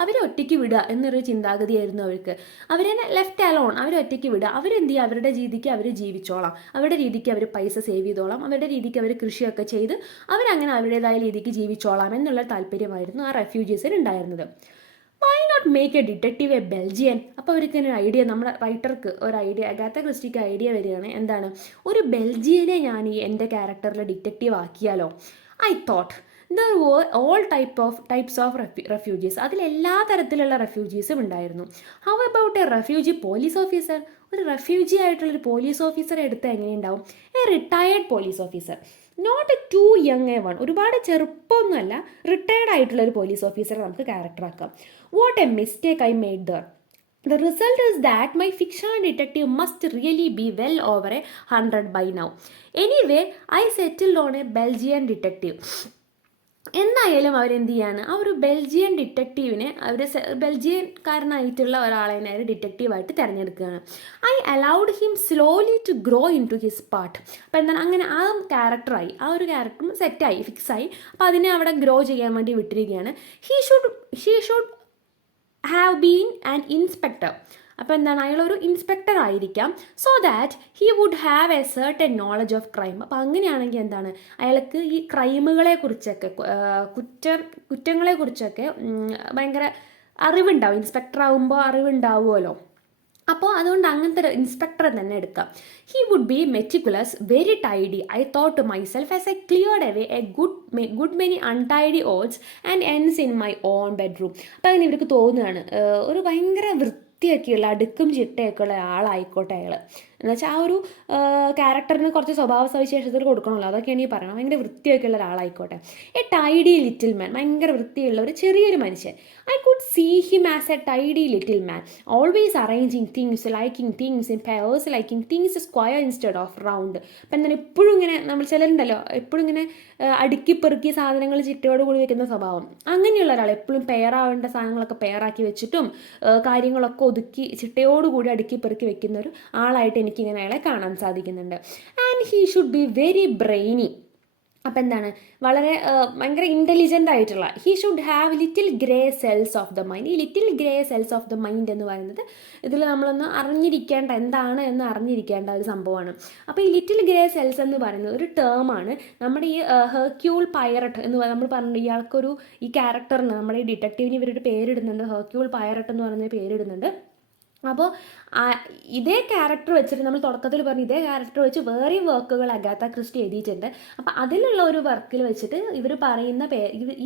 അവരെ ഒറ്റയ്ക്ക് വിടുക എന്നൊരു ചിന്താഗതിയായിരുന്നു അവർക്ക്. അവരെ left alone, അവരെ ഒറ്റയ്ക്ക് വിടുക. അവരെന്ത് ചെയ്യുക, അവരുടെ രീതിക്ക് അവർ ജീവിച്ചോളാം, അവരുടെ രീതിക്ക് അവർ പൈസ സേവ് ചെയ്തോളാം, അവരുടെ രീതിക്ക് അവർ കൃഷിയൊക്കെ ചെയ്ത് അവരങ്ങനെ അവരുടേതായ രീതിക്ക് ജീവിച്ചോളാം എന്നുള്ള താല്പര്യമായിരുന്നു ആ റെഫ്യൂജീസിന് ഉണ്ടായിരുന്നത്. Why not make a detective a Belgian? അപ്പോൾ അവർക്ക് ഒരു ഐഡിയ, നമ്മുടെ റൈറ്റർക്ക് ഒരു ഐഡിയ, അഗാത്ത ക്രിസ്റ്റിക്ക് ഐഡിയ വരികയാണ്. എന്താണ്, ഒരു ബെൽജിയനെ ഞാൻ ഈ എൻ്റെ ക്യാരക്ടറിൽ ഡിറ്റക്റ്റീവ് ആക്കിയാലോ? I thought there were all types of refugees. അതിൽ എല്ലാ തരത്തിലുള്ള റെഫ്യൂജീസും ഉണ്ടായിരുന്നു. How about a refugee police officer? ഒരു റെഫ്യൂജി ആയിട്ടുള്ളൊരു പോലീസ് ഓഫീസറെ എടുത്ത് എങ്ങനെയുണ്ടാവും? A retired police officer, not a too young a one. ഒരുപാട് ചെറുപ്പമൊന്നുമല്ല, റിട്ടയേർഡ് ആയിട്ടുള്ള ഒരു പോലീസ് ഓഫീസറെ നമുക്ക് ക്യാരക്ടറാക്കാം. What a mistake I made there. The result is that my fictional detective must really be well over 100 by now. Anyway, I settled on a Belgian detective. എന്തായാലും അവരെന്ത് ചെയ്യാണ്, ആ ഒരു ബെൽജിയൻ ഡിറ്റക്റ്റീവിനെ ബെൽജിയൻകാരനായിട്ടുള്ള ഒരാളെ അവർ ഡിറ്റക്റ്റീവായിട്ട് തിരഞ്ഞെടുക്കുകയാണ്. I allowed him slowly to grow into his part. അപ്പോൾ എന്താണ്, അങ്ങനെ ആ ക്യാരക്ടറായി, ആ ഒരു ക്യാരക്ടറും സെറ്റായി, ഫിക്സായി. അപ്പോൾ അതിനെ അവിടെ ഗ്രോ ചെയ്യാൻ വേണ്ടി വിട്ടിരിക്കുകയാണ്. She should have been an inspector. അപ്പോൾ എന്താണ്, അയാളൊരു ഇൻസ്പെക്ടർ ആയിരിക്കാം. So that he would have a certain knowledge of crime. അപ്പോൾ അങ്ങനെയാണെങ്കിൽ എന്താണ്, അയാൾക്ക് ഈ ക്രൈമുകളെ കുറിച്ചൊക്കെ, കുറ്റങ്ങളെക്കുറിച്ചൊക്കെ ഭയങ്കര അറിവുണ്ടാവും. ഇൻസ്പെക്ടർ ആകുമ്പോൾ അറിവുണ്ടാവുമല്ലോ. അപ്പോൾ അതുകൊണ്ട് അങ്ങനത്തെ ഒരു ഇൻസ്പെക്ടറെ തന്നെ എടുക്കാം. He would be meticulous, very tidy. I thought to myself as a cleared away a good many untidy odds and ends in my own bedroom. അപ്പോൾ അങ്ങനെ ഇവർക്ക് തോന്നുകയാണ്, ഒരു ഭയങ്കര വൃത്തിയൊക്കെയുള്ള അടുക്കും ചിട്ടയൊക്കെ ഉള്ള ആളായിക്കോട്ടെ അയാൾ. എന്നുവെച്ചാൽ ആ ഒരു ക്യാരക്ടറിന് കുറച്ച് സ്വഭാവ സവിശേഷതകൾ കൊടുക്കണമല്ലോ, അതൊക്കെയാണ് ഈ പറയണം. ഭയങ്കര വൃത്തിയൊക്കെയുള്ള ഒരാളായിക്കോട്ടെ. എ ടൈഡി ലിറ്റിൽ മാൻ, ഭയങ്കര വൃത്തിയുള്ള ഒരു ചെറിയൊരു മനുഷ്യൻ. I could see him as a tidy little man, always arranging things, liking things in pairs, liking things square instead of round. അപ്പം എന്താണ്, എപ്പോഴും ഇങ്ങനെ, നമ്മൾ ചിലരുണ്ടല്ലോ എപ്പോഴും ഇങ്ങനെ അടുക്കി പെറുക്കി സാധനങ്ങൾ ചിട്ടയോട് കൂടി വെക്കുന്ന സ്വഭാവം. അങ്ങനെയുള്ള ഒരാൾ എപ്പോഴും പെയറാവേണ്ട സാധനങ്ങളൊക്കെ പെയറാക്കി വെച്ചിട്ടും കാര്യങ്ങളൊക്കെ ഒതുക്കി ചിട്ടയോടുകൂടി അടുക്കി പെറുക്കി വെക്കുന്ന ഒരു ആളായിട്ട് എനിക്കിങ്ങനെ അയാളെ കാണാൻ സാധിക്കുന്നുണ്ട്. And he should be very brainy. അപ്പം എന്താണ്, വളരെ ഭയങ്കര ഇൻ്റലിജൻ്റ് ആയിട്ടുള്ള. He should have little grey cells of the mind. ഈ little grey cells of the mind എന്ന് പറയുന്നത് ഇതിൽ നമ്മളൊന്ന് അറിഞ്ഞിരിക്കേണ്ട, എന്താണ് എന്ന് അറിഞ്ഞിരിക്കേണ്ട ഒരു സംഭവമാണ്. അപ്പോൾ ഈ ലിറ്റിൽ ഗ്രേ സെൽസ് എന്ന് പറയുന്നത് ഒരു ടേമാണ്. നമ്മുടെ ഈ ഹെർക്യൂൾ പൈറട്ട് എന്ന് നമ്മൾ പറഞ്ഞു, ഇയാൾക്കൊരു, ഈ ക്യാരക്ടറിന്, നമ്മുടെ ഈ ഡിറ്റക്റ്റീവിന് ഇവരൊരു പേരിടുന്നുണ്ട്, ഹെർക്യൂൾ പൈറട്ട് എന്ന് പറയുന്ന പേരിടുന്നുണ്ട്. അപ്പോൾ ഇതേ ക്യാരക്ടർ വെച്ചിട്ട്, നമ്മൾ തുടക്കത്തിൽ പറഞ്ഞു ഇതേ ക്യാരക്ടർ വെച്ച് വേറെയും വർക്കുകൾ അഗാത്ത ക്രിസ്റ്റി എഴുതിയിട്ടുണ്ട്. അപ്പോൾ അതിലുള്ള ഒരു വർക്കിൽ വെച്ചിട്ട് ഇവർ പറയുന്ന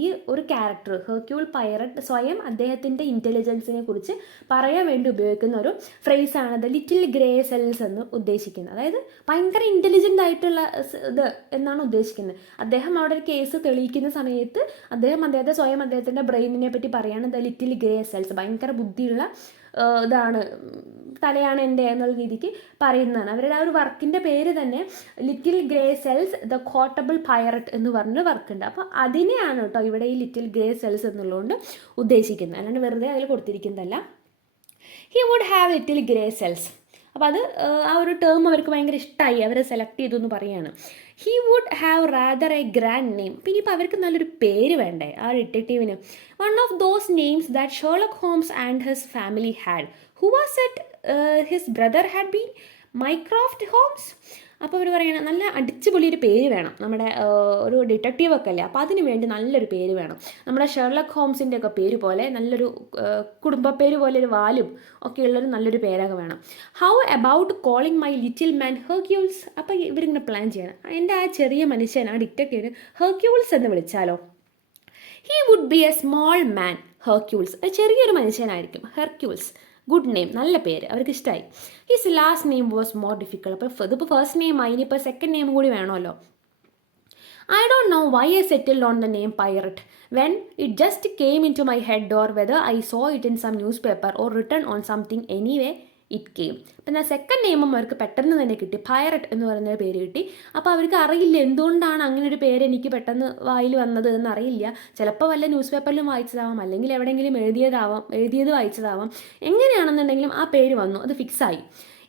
ഈ ഒരു ക്യാരക്ടർ ഹെർക്യൂൾ പൈറട്ട് സ്വയം അദ്ദേഹത്തിൻ്റെ ഇൻ്റലിജൻസിനെ കുറിച്ച് പറയാൻ വേണ്ടി ഉപയോഗിക്കുന്ന ഒരു ഫ്രേസാണ് ദ ലിറ്റിൽ ഗ്രേ സെൽസ് എന്ന് ഉദ്ദേശിക്കുന്നത്. അതായത് ഭയങ്കര ഇൻ്റലിജൻ്റ് ആയിട്ടുള്ള ഇത് എന്നാണ് ഉദ്ദേശിക്കുന്നത്. അദ്ദേഹം അവിടെ ഒരു കേസ് തെളിയിക്കുന്ന സമയത്ത് അദ്ദേഹത്തെ സ്വയം അദ്ദേഹത്തിൻ്റെ ബ്രെയിനിനെ പറ്റി പറയാണ് ദ ലിറ്റിൽ ഗ്രേ സെൽസ്, ഭയങ്കര ബുദ്ധിയുള്ള ഇതാണ്, തലയാണ് എൻ്റെ എന്നുള്ള രീതിക്ക് പറയുന്നതാണ്. അവരുടെ ആ ഒരു വർക്കിൻ്റെ പേര് തന്നെ ലിറ്റിൽ ഗ്രേ സെൽസ് ദ കോട്ടബിൾ പൈറട്ട് എന്ന് പറഞ്ഞ വർക്കുണ്ട്. അപ്പോൾ അതിനെയാണ് കേട്ടോ ഇവിടെ ഈ ലിറ്റിൽ ഗ്രേ സെൽസ് എന്നുള്ളതുകൊണ്ട് ഉദ്ദേശിക്കുന്നത്, അല്ലാണ്ട് വെറുതെ അതിൽ കൊടുത്തിരിക്കുന്നതല്ല. He would have little grey cells. അപ്പോൾ അത് ആ ഒരു ടേം അവർക്ക് ഭയങ്കര ഇഷ്ടമായി, അവരെ സെലക്ട് ചെയ്തു എന്ന് പറയുകയാണ്. He would have rather a grand name. പിന്നെ ഇപ്പോൾ അവർക്ക് നല്ലൊരു പേര് വേണ്ടേ ആ ഡിറ്റക്റ്റീവിന്. One of those names that Sherlock Holmes and his family had, who was at his brother had been Mycroft Holmes. അപ്പോൾ അവർ പറയണം നല്ല അടിച്ചുപൊളിയൊരു പേര് വേണം, നമ്മുടെ ഒരു ഡിറ്റക്റ്റീവൊക്കെ അല്ലേ, അപ്പോൾ അതിന് വേണ്ടി നല്ലൊരു പേര് വേണം. നമ്മുടെ ഷെർലക് ഹോംസിൻ്റെ ഒക്കെ പേര് പോലെ നല്ലൊരു കുടുംബ പേര് പോലെ ഒരു വാലും ഒക്കെ ഉള്ളൊരു നല്ലൊരു പേരൊക്കെ വേണം. How about calling my little man Hercules. അപ്പോൾ ഇവരിങ്ങനെ പ്ലാൻ ചെയ്യണം, എൻ്റെ ആ ചെറിയ മനുഷ്യൻ, ആ ഡിറ്റക്റ്റീവ് ഹെർക്യൂൾസ് എന്ന് വിളിച്ചാലോ. He would be a small man Hercules, ചെറിയൊരു മനുഷ്യനായിരിക്കും ഹെർക്യൂൾസ്. ഗുഡ് നെയിം, നല്ല പേര്, അവർക്ക് ഇഷ്ടമായി. His last name was more difficult. അപ്പോൾ ഇതിപ്പോൾ ഫസ്റ്റ് നെയിം ആയി, ഇനിയിപ്പോൾ സെക്കൻഡ് നെയിം കൂടി വേണമല്ലോ. I don't know why I settled on the name pirate when it just came into my head, or whether I saw it in some newspaper or written on something. Anyway, it came. പിന്നെ second നെയിമും അവർക്ക് പെട്ടെന്ന് തന്നെ കിട്ടി, Piret എന്ന് പറയുന്ന പേര് കിട്ടി. അപ്പോൾ അവർക്ക് അറിയില്ല എന്തുകൊണ്ടാണ് അങ്ങനെ ഒരു പേര് എനിക്ക് പെട്ടെന്ന് വായിൽ വന്നത് എന്ന് അറിയില്ല. ചിലപ്പോൾ വല്ല ന്യൂസ് പേപ്പറിലും വായിച്ചതാവാം, അല്ലെങ്കിൽ എവിടെയെങ്കിലും എഴുതിയത് വായിച്ചതാവാം. എങ്ങനെയാണെന്നുണ്ടെങ്കിലും ആ പേര് വന്നു, അത് ഫിക്സായി.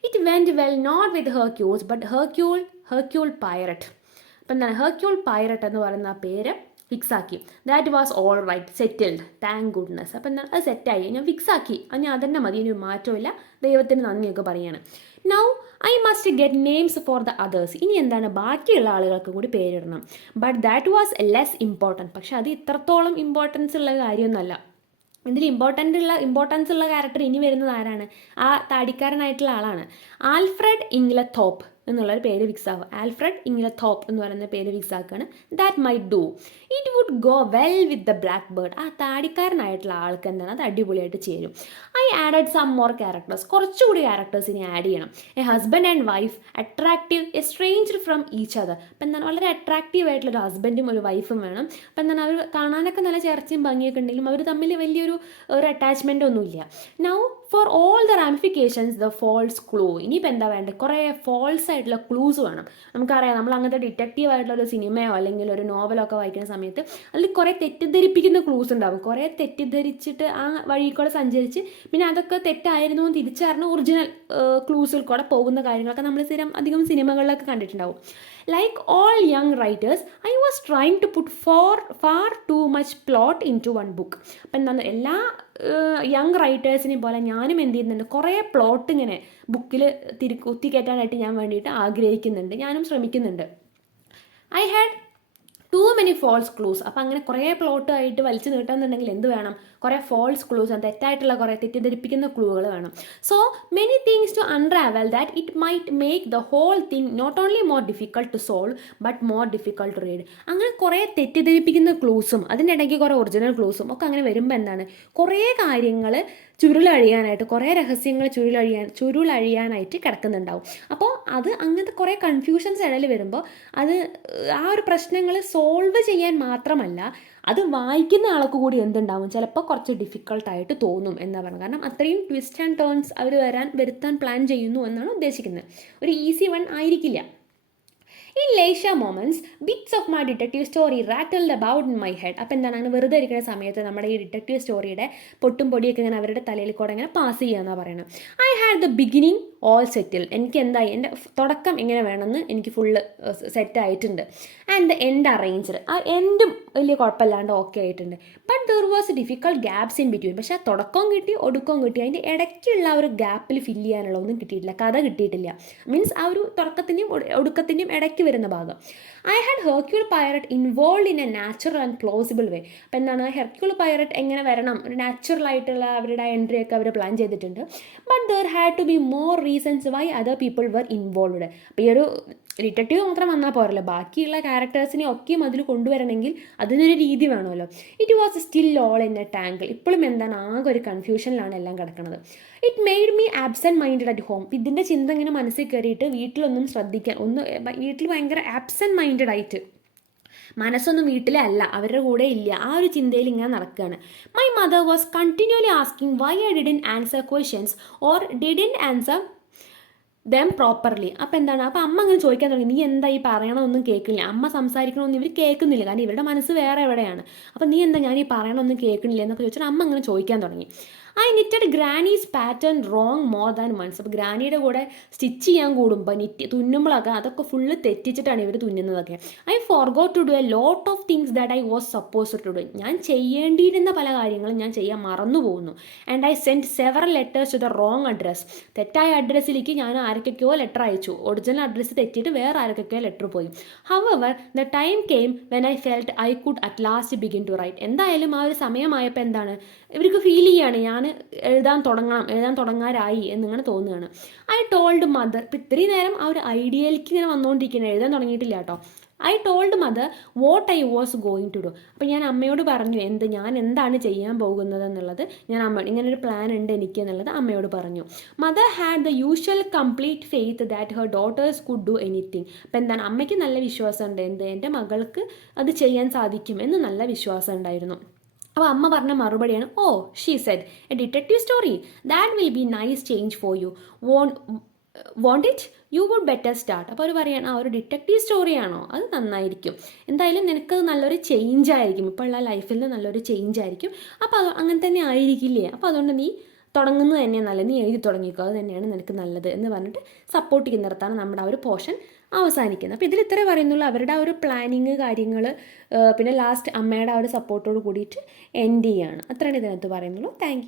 It went well not with Hercules but Hercule Poirot. അപ്പം എന്താണ് ഹെർക്യൂൾ പൈററ്റ് എന്ന് പറയുന്ന ആ പേര് ഫിക്സാക്കി. That was all right, settled, thank goodness. അപ്പം എന്താണ് അത് സെറ്റായി, ഞാൻ ഫിക്സാക്കി, അത് ഞാൻ അതന്നെ മതി, ഇനി മാറ്റമില്ല, ദൈവത്തിന് നന്ദിയൊക്കെ പറയാണ്. Now I must get names for the others. ഇനി എന്താണ് ബാക്കിയുള്ള ആളുകൾക്ക് കൂടി പേരിടണം. But that was less important. പക്ഷെ അത് ഇത്രത്തോളം ഇമ്പോർട്ടൻസ് ഉള്ള കാര്യമൊന്നുമല്ല. ഇതിൽ ഇമ്പോർട്ടൻസ് ഉള്ള ക്യാരക്ടർ ഇനി വരുന്നത് ആരാണ്? ആ താടിക്കാരനായിട്ടുള്ള ആളാണ്. ആൽഫ്രഡ് ഇംഗ്ലത്തോപ്പ് എന്നുള്ളൊരു പേര് ഫിക്സ് ആവുക. ആൽഫ്രഡ് ഇംഗ്ലത്തോപ്പ് എന്ന് പറയുന്ന പേര് ഫിക്സ് ആക്കുകയാണ്. That might do, it would go well with the black beard. ആ താടിക്കാരനായിട്ടുള്ള ആൾക്ക് എന്താണ് അത് അടിപൊളിയായിട്ട് ചേരും. I added some more characters. കുറച്ചുകൂടി ക്യാരക്ടേഴ്സ് ഇനി ആഡ് ചെയ്യണം. A husband and wife, attractive, a stranger from each other. അപ്പം എന്താണ് വളരെ അട്രാക്റ്റീവ് ആയിട്ടുള്ള ഒരു ഹസ്ബൻഡും ഒരു വൈഫും വേണം. അപ്പം എന്താണ് അവർ കാണാനൊക്കെ നല്ല ചേർച്ചയും ഭംഗിയൊക്കെ ഉണ്ടെങ്കിലും അവർ തമ്മിൽ വലിയൊരു അറ്റാച്ച്മെൻ്റ് ഒന്നുമില്ല. Now for all the ramifications the false clue. ഇനിയിപ്പോൾ എന്താ വേണ്ടത്? കുറേ ഫോൾസ് ആയിട്ടുള്ള ക്ലൂസ് വേണം. നമുക്കറിയാം, നമ്മൾ അങ്ങനത്തെ ഡിറ്റക്റ്റീവ് ആയിട്ടുള്ള ഒരു സിനിമയോ അല്ലെങ്കിൽ ഒരു നോവലോ ഒക്കെ വായിക്കുന്ന സമയത്ത് അതിൽ കുറേ തെറ്റിദ്ധരിപ്പിക്കുന്ന ക്ലൂസ് ഉണ്ടാകും. കുറേ തെറ്റിദ്ധരിച്ചിട്ട് ആ വഴി കൂടെ സഞ്ചരിച്ച് പിന്നെ അതൊക്കെ തെറ്റായിരുന്നു എന്ന് തിരിച്ചറിഞ്ഞ് ഒറിജിനൽ ക്ലൂസിൽ കൂടെ പോകുന്ന കാര്യങ്ങളൊക്കെ നമ്മൾ സ്ഥിരം അധികം സിനിമകളിലൊക്കെ കണ്ടിട്ടുണ്ടാവും. Like all young writers I was trying to put far too much plot into one book. അപ്പം എന്താണ് എല്ലാ യങ് റൈറ്റേഴ്സിനെയും പോലെ ഞാനും എന്ത് ചെയ്യുന്നുണ്ട്, കുറേ പ്ലോട്ട് ഇങ്ങനെ ബുക്കിൽ കുത്തിക്കയറ്റാനായിട്ട് ഞാൻ വേണ്ടിയിട്ട് ആഗ്രഹിക്കുന്നുണ്ട്, ഞാനും ശ്രമിക്കുന്നുണ്ട്. I had too many false clues. അപ്പം അങ്ങനെ കുറേ പ്ലോട്ടായിട്ട് വലിച്ചു നീട്ടാന്നുണ്ടെങ്കിൽ എന്ത് വേണം? കുറേ ഫോൾസ് ക്ലൂസ്, തെറ്റായിട്ടുള്ള കുറേ തെറ്റിദ്ധരിപ്പിക്കുന്ന ക്ലൂകൾ വേണം. So many things to unravel that it might make the whole thing not only more difficult to solve but more difficult to read. അങ്ങനെ കുറേ തെറ്റിദ്ധരിപ്പിക്കുന്ന ക്ലൂസും അതിൻ്റെ ഇടയ്ക്ക് കുറേ ഒറിജിനൽ ക്ലൂസും ഒക്കെ അങ്ങനെ വരുമ്പോൾ എന്താണ്, കുറേ കാര്യങ്ങൾ ചുരുളഴിയാനായിട്ട്, കുറേ രഹസ്യങ്ങൾ ചുരുളഴിയാനായിട്ട് കിടക്കുന്നുണ്ടാവും. അപ്പോൾ അത് അങ്ങനത്തെ കുറേ കൺഫ്യൂഷൻസ് ഇടയിൽ വരുമ്പോൾ അത് ആ ഒരു പ്രശ്നങ്ങൾ സോൾവ് ചെയ്യാൻ മാത്രമല്ല, അത് വായിക്കുന്ന ആൾക്ക് കൂടി എന്തുണ്ടാവും, ചിലപ്പോൾ കുറച്ച് ഡിഫിക്കൾട്ടായിട്ട് തോന്നും എന്നാണ് പറയുന്നത്. കാരണം അത്രയും ട്വിസ്റ്റ് ആൻഡ് ടേൺസ് അവർ വരുത്താൻ പ്ലാൻ ചെയ്യുന്നു എന്നാണ് ഉദ്ദേശിക്കുന്നത്. ഒരു ഈസി വൺ ആയിരിക്കില്ല. In leisure moments, bits of my detective story rattled about in my head. അപ്പോൾ എന്താണ്, അങ്ങനെ വെറുതെ ഇരിക്കുന്ന സമയത്ത് നമ്മുടെ ഈ ഡിറ്റക്റ്റീവ് സ്റ്റോറിയുടെ പൊട്ടും പൊടിയൊക്കെ ഇങ്ങനെ അവരുടെ തലയിൽ കൂടെ ഇങ്ങനെ പാസ് ചെയ്യാമെന്നാണ് പറയുന്നത്. I had the beginning all settled. എനിക്ക് എന്തായി, എൻ്റെ തുടക്കം എങ്ങനെ വേണമെന്ന് എനിക്ക് ഫുള്ള് സെറ്റ് ആയിട്ടുണ്ട്. And the end arranged. ആ എൻഡും വലിയ കുഴപ്പമില്ലാണ്ട് ഓക്കെ ആയിട്ടുണ്ട്. But there was difficult gaps in between. പക്ഷേ ആ തുടക്കവും കിട്ടി ഒടുക്കവും കിട്ടി, അതിൻ്റെ ഇടയ്ക്കുള്ള ഒരു ഗ്യാപ്പിൽ ഫില്ല് ചെയ്യാനുള്ള ഒന്നും കിട്ടിയിട്ടില്ല, കഥ കിട്ടിയിട്ടില്ല. മീൻസ് ആ ഒരു തുടക്കത്തിൻ്റെയും ഒടുക്കത്തിൻ്റെയും ഇടയ്ക്ക് വരുന്ന ഭാഗം. I had Hercule Poirot involve in a natural and plausible way. അപ്പം എന്താണ്, ഹെർക്യൂൾ പൈററ്റ് എങ്ങനെ വരണം, ഒരു നാച്ചുറൽ ആയിട്ടുള്ള അവരുടെ എൻട്രി ഒക്കെ അവർ പ്ലാൻ ചെയ്തിട്ടുണ്ട്. But there had to be more reasons why other people were involved. അപ്പോൾ ഈ ഒരു ഡിറ്റക്റ്റീവ് മാത്രം വന്നാൽ പോരല്ലോ, ബാക്കിയുള്ള ക്യാരക്ടേഴ്സിനെ ഒക്കെയും അതിൽ കൊണ്ടുവരണമെങ്കിൽ അതിനൊരു രീതി വേണമല്ലോ. It was still all in A tangle. ഇപ്പോഴും എന്താണ്, ആകെ ഒരു കൺഫ്യൂഷനിലാണ് എല്ലാം കിടക്കുന്നത്. It made me absent minded at home. ഇതിൻ്റെ ചിന്ത ഇങ്ങനെ മനസ്സിൽ കയറിയിട്ട് വീട്ടിലൊന്നും ശ്രദ്ധിക്കാൻ വീട്ടിൽ ഭയങ്കര ആബ്സെൻറ്റ് മൈൻഡഡ് ആയിട്ട്, മനസ്സൊന്നും വീട്ടിലെ അല്ല, അവരുടെ കൂടെ ഇല്ല, ആ ഒരു ചിന്തയിൽ ഇങ്ങനെ നടക്കുകയാണ്. My mother was continually asking why I didn't answer questions or didn't answer them properly. അപ്പോൾ എന്താണ്, അപ്പോൾ അമ്മ അങ്ങനെ ചോദിക്കാൻ തുടങ്ങി, നീ എന്താ ഈ പറയണമൊന്നും കേൾക്കില്ല, അമ്മ സംസാരിക്കണമെന്ന് ഇവർ കേൾക്കുന്നില്ല, കാരണം ഇവരുടെ മനസ്സ് വേറെ എവിടെയാണ്. അപ്പോൾ നീ എന്താ ഞാൻ ഈ പറയണമൊന്നും കേൾക്കുന്നില്ല എന്നൊക്കെ ചോദിച്ചാൽ അമ്മ അങ്ങനെ ചോദിക്കാൻ തുടങ്ങി. I knitted granny's pattern wrong more than once. അപ്പോൾ ഗ്രാനിയുടെ കൂടെ സ്റ്റിച്ച് ചെയ്യാൻ കൂടുമ്പോൾ തുന്നുമ്പോഴൊക്കെ അതൊക്കെ ഫുള്ള് തെറ്റിച്ചിട്ടാണ് ഇവർ തുന്നുന്നതൊക്കെ. I forgot to do a lot of things that I was suppose to do. ഞാൻ ചെയ്യേണ്ടിയിരുന്ന പല കാര്യങ്ങളും ഞാൻ ചെയ്യാൻ മറന്നു പോകുന്നു. And I send several letters to the wrong address. തെറ്റായ അഡ്രസ്സിലേക്ക് ഞാൻ ആർക്കൊക്കെയോ ലെറ്റർ അയച്ചു, ഒറിജിനൽ അഡ്രസ്സ് തെറ്റിയിട്ട് വേറെ ആർക്കൊക്കെയോ ലെറ്റർ പോയി. However the time came when I felt I could at last begin to write. എന്തായാലും ആ ഒരു സമയമായപ്പോൾ എന്താണ്, ഇവർക്ക് ഫീൽ ചെയ്യാണ് ഞാൻ എഴുതാൻ തുടങ്ങാറായി എന്നിങ്ങനെ തോന്നുകയാണ്. I told mother. ഇപ്പം ഇത്രയും നേരം ആ ഒരു ഐഡിയയിലേക്ക് ഇങ്ങനെ വന്നുകൊണ്ടിരിക്കുകയാണ്, എഴുതാൻ തുടങ്ങിയിട്ടില്ല കേട്ടോ. I told mother what I was going to do. അപ്പോൾ ഞാൻ അമ്മയോട് പറഞ്ഞു ഞാൻ എന്താണ് ചെയ്യാൻ പോകുന്നത് എന്നുള്ളത്. ഞാൻ ഇങ്ങനൊരു പ്ലാൻ ഉണ്ട് എനിക്ക് എന്നുള്ളത് അമ്മയോട് പറഞ്ഞു. Mother had the usual complete faith that her daughters could do anything. അപ്പോൾ എന്താണ്, അമ്മയ്ക്ക് നല്ല വിശ്വാസമുണ്ട് എൻ്റെ മകൾക്ക് അത് ചെയ്യാൻ സാധിക്കും എന്ന് നല്ല വിശ്വാസം ഉണ്ടായിരുന്നു. അപ്പോൾ അമ്മ പറഞ്ഞ മറുപടിയാണ്, oh she said a detective story that will be nice change for you won't it you would better start. അപ്പോൾ അവർ പറയാണ്, ഒരു ഡിറ്റക്റ്റീവ് സ്റ്റോറിയാണോ, അത് നന്നായിരിക്കും, എന്തായാലും നിനക്കത് നല്ലൊരു ചേഞ്ച് ആയിരിക്കും, ഇപ്പോൾ ഉള്ള ലൈഫിൽ നല്ലൊരു ചേഞ്ച് ആയിരിക്കും, അപ്പോൾ അത് അങ്ങനെ തന്നെ ആയിരിക്കില്ലേ, അപ്പോൾ അതുകൊണ്ട് നീ തുടങ്ങുന്നത് തന്നെയാണ് നല്ലത്, നീ എഴുതി തുടങ്ങിക്കോ, അത് തന്നെയാണ് നിനക്ക് നല്ലത് എന്ന് പറഞ്ഞിട്ട് സപ്പോർട്ട് ചെയ്യുന്നിടത്താണ് നമ്മുടെ ആ ഒരു പോർഷൻ അവസാനിക്കുന്നത്. അപ്പോൾ ഇതിൽ ഇത്രേ പറയുന്നുള്ളൂ, അവരുടെ ആ ഒരു പ്ലാനിങ് കാര്യങ്ങൾ, പിന്നെ ലാസ്റ്റ് അമ്മയുടെ ആ ഒരു സപ്പോർട്ടോട് കൂടിയിട്ട് എൻഡ് ചെയ്യാണ്. അത്രയാണ് ഇതിനകത്ത് പറയുന്നുള്ളൂ. താങ്ക്